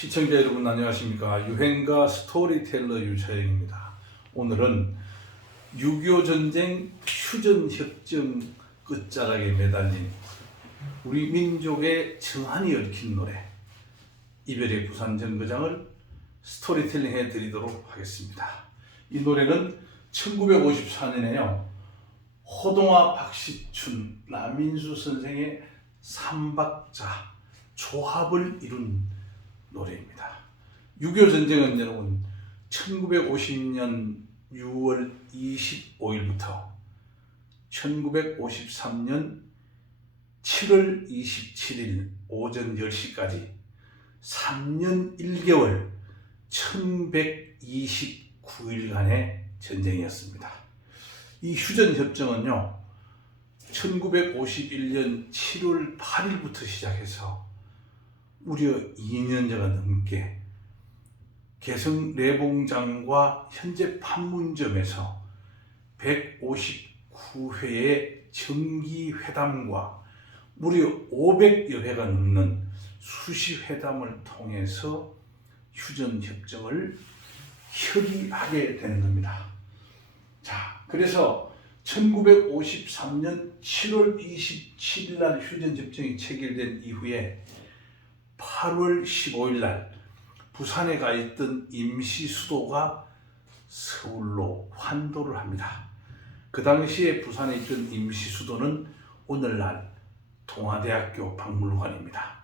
시청자 여러분 안녕하십니까. 유행가 스토리텔러 유차영입니다. 오늘은 6.25 전쟁 휴전협정 끝자락에 매달린 우리 민족의 정한이 얽힌 노래 이별의 부산 정거장을 스토리텔링 해드리도록 하겠습니다. 이 노래는 1954년에요. 호동화, 박시춘, 남인수 선생의 삼박자 조합을 이룬 노래입니다. 6.25 전쟁은 여러분 1950년 6월 25일부터 1953년 7월 27일 오전 10시까지 3년 1개월 1129일간의 전쟁이었습니다. 이 휴전협정은요 1951년 7월 8일부터 시작해서 무려 2년여가 넘게 개성 내봉장과 현재 판문점에서 159회의 정기회담과 무려 500여 회가 넘는 수시회담을 통해서 휴전협정을 협의하게 되는 겁니다. 자, 그래서 1953년 7월 27일 날 휴전협정이 체결된 이후에 8월 15일 날 부산에 가 있던 임시 수도가 서울로 환도를 합니다. 그 당시에 부산에 있던 임시 수도는 오늘날 동아대학교 박물관입니다.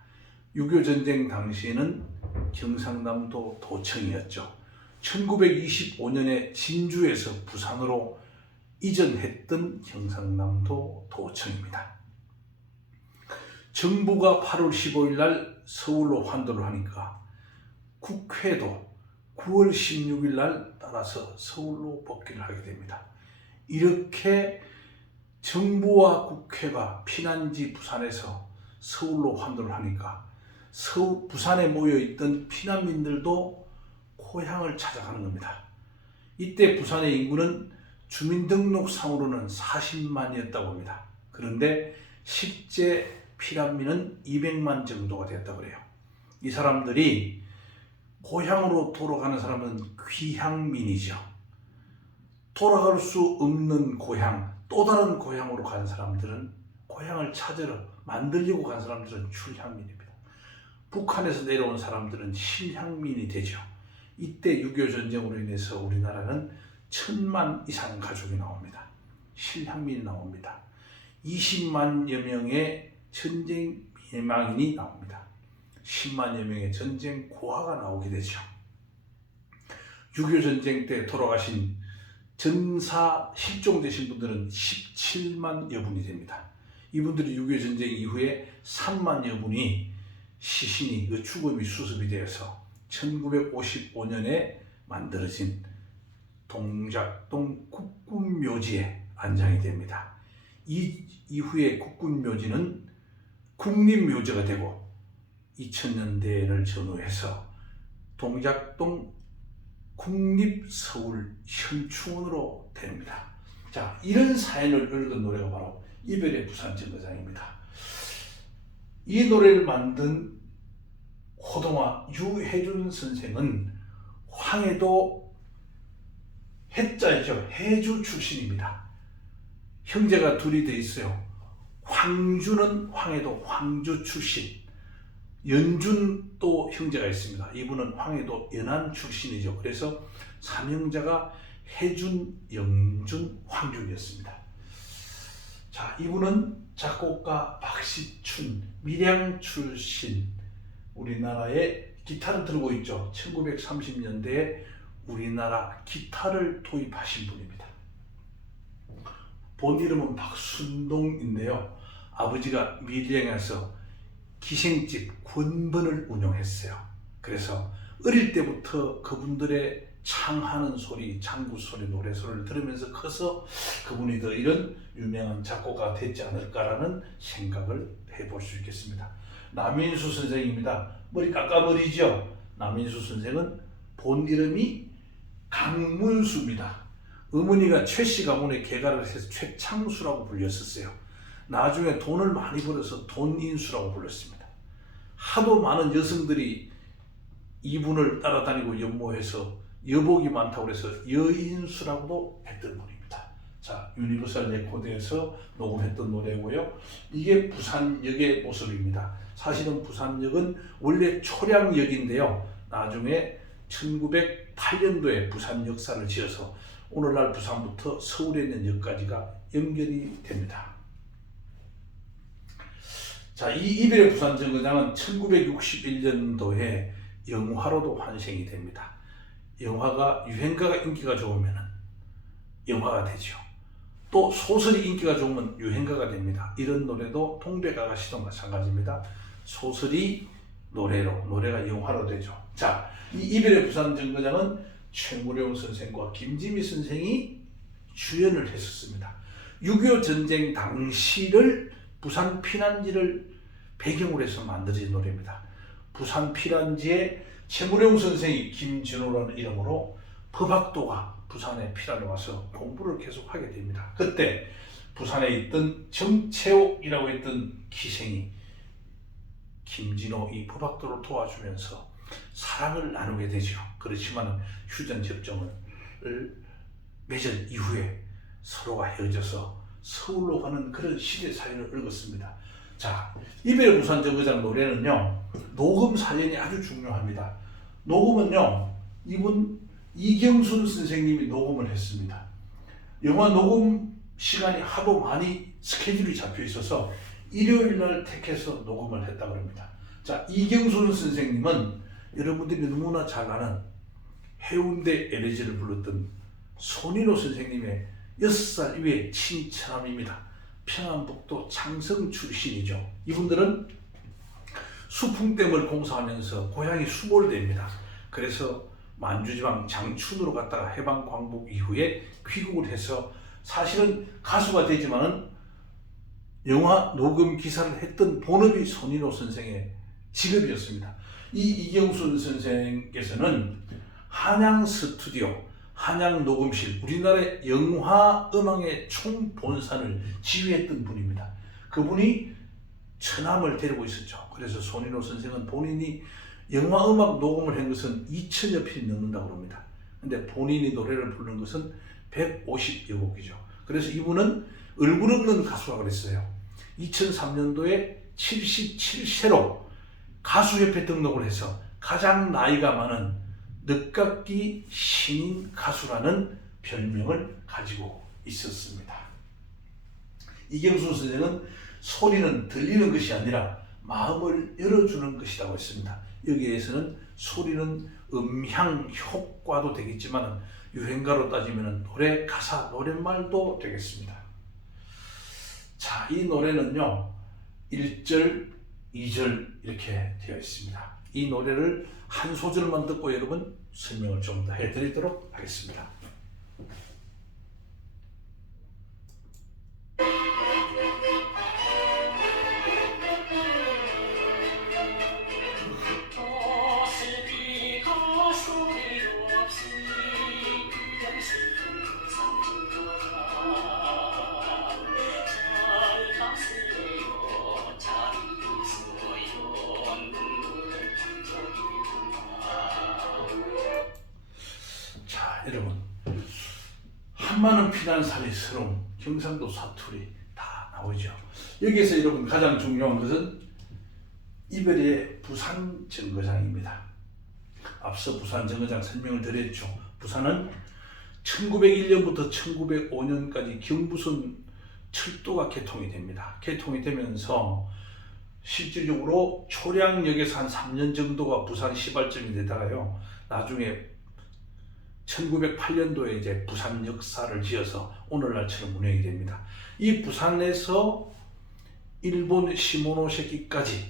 6.25 전쟁 당시에는 경상남도 도청이었죠. 1925년에 진주에서 부산으로 이전했던 경상남도 도청입니다. 정부가 8월 15일 날 서울로 환도를 하니까 국회도 9월 16일 날 따라서 서울로 복귀를 하게 됩니다. 이렇게 정부와 국회가 피난지 부산에서 서울로 환도를 하니까 부산에 모여있던 피난민들도 고향을 찾아가는 겁니다. 이때 부산의 인구는 주민등록상으로는 40만이었다고 합니다. 그런데 실제 피난민은 200만 정도가 됐다고 그래요. 이 사람들이 고향으로 돌아가는 사람은 귀향민이죠. 돌아갈 수 없는 고향, 또 다른 고향으로 간 사람들은 고향을 찾으러 만들려고 간 사람들은 출향민입니다. 북한에서 내려온 사람들은 실향민이 되죠. 이때 6.25 전쟁으로 인해서 우리나라는 1000만 이상 가족이 나옵니다. 실향민이 나옵니다. 20만여 명의 전쟁 예망인이 나옵니다. 10만여 명의 전쟁 고아가 나오게 되죠. 6.25 전쟁 때 돌아가신 전사 실종되신 분들은 17만여 분이 됩니다. 이분들이 6.25 전쟁 이후에 3만여 분이 시신이 그 죽음이 수습이 되어서 1955년에 만들어진 동작동 국군묘지에 안장이 됩니다. 이 이후에 국군묘지는 국립묘지가 되고 2000년대를 전후해서 동작동 국립서울현충원으로 됩니다. 자, 이런 사연을 읽은 노래가 바로 이별의 부산 정거장입니다. 이 노래를 만든 호동화 유해준 선생은 황해도 해자이죠. 해주 출신입니다. 형제가 둘이 돼 있어요. 황주는 황해도 황주 출신, 연준도 형제가 있습니다. 이분은 황해도 연안 출신이죠. 그래서 삼형제가 해준, 영준, 황준이었습니다. 자, 이분은 작곡가 박시춘, 밀양 출신, 우리나라에 기타를 들고 있죠. 1930년대에 우리나라 기타를 도입하신 분입니다. 본 이름은 박순동인데요. 아버지가 밀양에서 기생집 권번을 운영했어요. 그래서 어릴 때부터 그분들의 창하는 소리, 장구 소리, 노래 소리를 들으면서 커서 그분이 더 이런 유명한 작곡가가 됐지 않을까라는 생각을 해볼 수 있겠습니다. 남인수 선생입니다. 머리 깎아버리죠. 남인수 선생은 본 이름이 강문수입니다. 어머니가 최씨 가문의 계가를 해서 최창수라고 불렸었어요. 나중에 돈을 많이 벌어서 돈인수라고 불렀습니다. 하도 많은 여성들이 이분을 따라다니고 연모해서 여복이 많다고 해서 여인수라고도 했던 분입니다. 자, 유니버설 레코드에서 녹음했던 노래고요. 이게 부산역의 모습입니다. 사실은 부산역은 원래 초량역인데요. 나중에 1908년도에 부산 역사를 지어서 오늘날 부산부터 서울에 있는 역까지가 연결이 됩니다. 자, 이 이별의 부산 정거장은 1961년도에 영화로도 환생이 됩니다. 영화가 유행가가 인기가 좋으면 영화가 되죠. 또 소설이 인기가 좋으면 유행가가 됩니다. 이런 노래도 동백아가씨도 마찬가지입니다. 소설이 노래가 영화로 되죠. 자, 이 이별의 부산 정거장은 최무룡 선생과 김지미 선생이 주연을 했었습니다. 6.25 전쟁 당시를 부산 피난지를 배경으로 해서 만들어진 노래입니다. 부산 피난지에 최무룡 선생이 김진호라는 이름으로 법학도가 부산에 피난에 와서 공부를 계속하게 됩니다. 그때 부산에 있던 정채옥이라고 했던 기생이 김진호 이 법학도를 도와주면서 사랑을 나누게 되죠. 그렇지만 휴전 협정을 맺은 이후에 서로가 헤어져서 서울로 가는 그런 시대 사연을 읽었습니다. 자, 이별의 부산 정거장 노래는요, 녹음 사연이 아주 중요합니다. 녹음은요, 이분 이경순 선생님이 녹음을 했습니다. 영화 녹음 시간이 하도 많이 스케줄이 잡혀 있어서 일요일 날 택해서 녹음을 했다고 합니다. 자, 이경순 선생님은 여러분들이 너무나 잘 아는 해운대 에레지를 불렀던 손인호 선생님의 6살 위의 친처남입니다. 평안북도 창성 출신이죠. 이분들은 수풍댐을 공사하면서 고향이 수몰대입니다. 그래서 만주지방 장춘으로 갔다가 해방 광복 이후에 귀국을 해서 사실은 가수가 되지만은 영화 녹음 기사를 했던 본업이 손인호 선생의 직업이었습니다. 이 이경순 선생께서는 한양 스튜디오, 한양 녹음실, 우리나라의 영화 음악의 총본산을 지휘했던 분입니다. 그분이 처남을 데리고 있었죠. 그래서 손인호 선생은 본인이 영화 음악 녹음을 한 것은 2000여 편이 넘는다고 합니다. 근데 본인이 노래를 부른 것은 150여 곡이죠. 그래서 이분은 얼굴 없는 가수라고 그랬어요. 2003년도에 77세로 가수협회 등록을 해서 가장 나이가 많은 늦깎이 신인 가수라는 별명을 가지고 있었습니다. 이경순 선생은 소리는 들리는 것이 아니라 마음을 열어주는 것이라고 했습니다. 여기에서는 소리는 음향 효과도 되겠지만 유행가로 따지면 노래 가사, 노랫말도 되겠습니다. 자, 이 노래는요 1절, 2절 이렇게 되어 있습니다. 이 노래를 한 소절만 듣고 여러분 설명을 좀 더 해드리도록 하겠습니다. 여러분, 한마는 피난살이 서름, 경상도 사투리 다 나오죠. 여기에서 여러분 가장 중요한 것은 이별의 부산 정거장입니다. 앞서 부산 정거장 설명을 드렸죠. 부산은 1901년부터 1905년까지 경부선 철도가 개통이 됩니다. 개통이 되면서 실질적으로 초량역에서 한 3년 정도가 부산 시발점이 되다가요, 나중에 1908년도에 이제 부산 역사를 지어서 오늘날처럼 운행이 됩니다. 이 부산에서 일본 시모노세키까지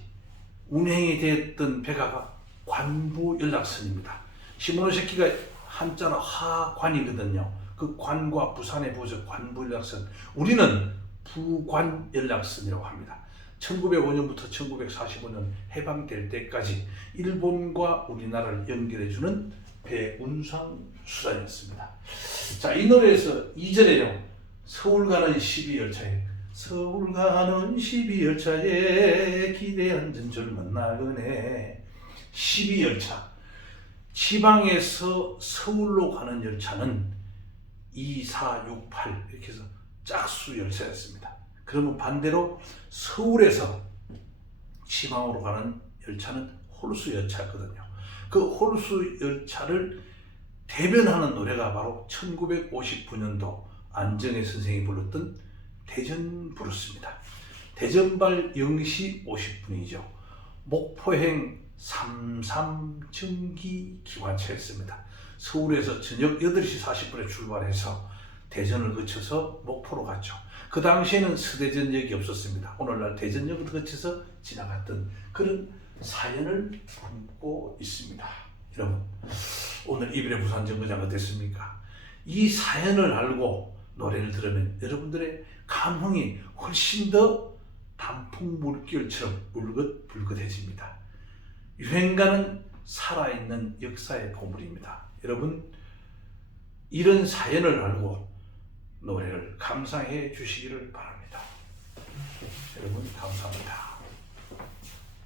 운행이 됐던 배가 관부연락선입니다. 시모노세키가 한자로 하관이거든요. 그 관과 부산의 부에서 관부연락선, 우리는 부관연락선이라고 합니다. 1905년부터 1945년 해방될 때까지 일본과 우리나라를 연결해주는 배운상 수단이었습니다. 자, 이 노래에서 2절에요. 서울 가는 12열차에 서울 가는 12열차에 기대한 전 젊은 나그네. 12열차. 지방에서 서울로 가는 열차는 2, 4, 6, 8 이렇게 해서 짝수 열차였습니다. 그러면 반대로 서울에서 지방으로 가는 열차는 홀수 열차였거든요. 그 홀수 열차를 대변하는 노래가 바로 1959년도 안정혜 선생이 불렀던 대전 브루스입니다. 대전발 0시 50분이죠. 목포행 33정기 기관차였습니다. 서울에서 저녁 8시 40분에 출발해서 대전을 거쳐서 목포로 갔죠. 그 당시에는 서대전역이 없었습니다. 오늘날 대전역을 거쳐서 지나갔던 그런 사연을 담고 있습니다. 여러분, 오늘 이별의 부산 정거장 어땠습니까? 이 사연을 알고 노래를 들으면 여러분들의 감흥이 훨씬 더 단풍 물결처럼 울긋불긋해집니다. 유행가는 살아있는 역사의 보물입니다. 여러분, 이런 사연을 알고 노래를 감상해 주시기를 바랍니다. 여러분, 감사합니다.